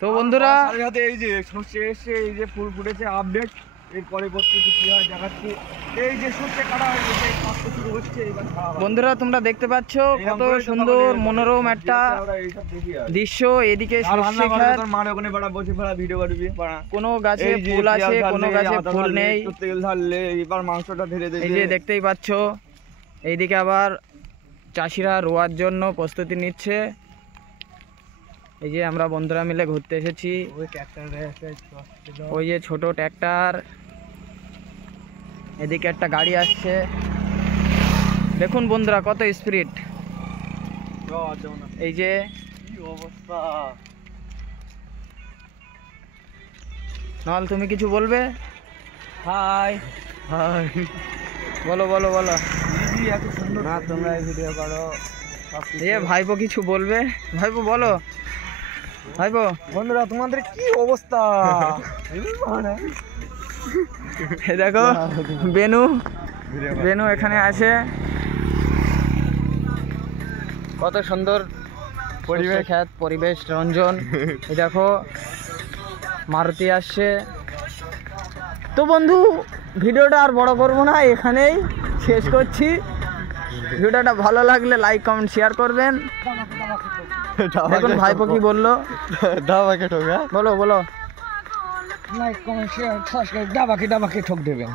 তো বন্ধুরা এই যে সর্ষে এসে এই যে ফুল ফুটেছে আপডেট, এর পরবর্তীতে কি হয় দেখাচ্ছি। এই যে সর্ষে কাটা হয়ে গেছে, কাজ শুরু হচ্ছে এবার। বন্ধুরা তোমরা দেখতে পাচ্ছ কত সুন্দর মনোরম একটা দৃশ্য। এদিকে সর্ষে ক্ষেত, মার ওখানে বড় বসে পড়া ভিডিও করবি। কোনো গাছে ফুল আছে, কোনো গাছে ফুল নেই। তেল ঢাললে এবার মাংসটা ঢেলে দেবে। এই যে দেখতেই পাচ্ছ, এইদিকে আবার চাষিরা রোয়ার জন্য প্রস্তুতি নিচ্ছে। এই যে আমরা বন্ধুরা মিলে ঘুরতে এসেছি। ওই যে ছোট ট্র্যাক্টর, এদিকে একটা গাড়ি আসছে। দেখুন বন্ধুরা কত স্পিড। এই যে অবস্থা। নল তুমি কিছু বলবে? হাই হাই বলো বলো বলো। এত সুন্দর না, তোমরা এই ভিডিও করো। এ ভাইপো কিছু বলবে? ভাইপো বলো। ভাইপো বন্ধুরা তোমাদের কি অবস্থা? এই দেখো বেনু, বেনু এখানে আছে। কত সুন্দর পরিবেশ, খ্যাত পরিবেশ রঞ্জন। এই দেখো মারুতি আসছে। তো বন্ধু ভিডিওটা আর বড় করবো না, এখানেই শেষ করছি। ভিডিওটা ভালো লাগলে লাইক কমেন্ট শেয়ার করবেন। দেখুন ভাইপো কি বললো, বলো বলো। লাইক কমেন্ট শেয়ার সাবস্ক্রাইব ডাবাকে ঠক দেবেন।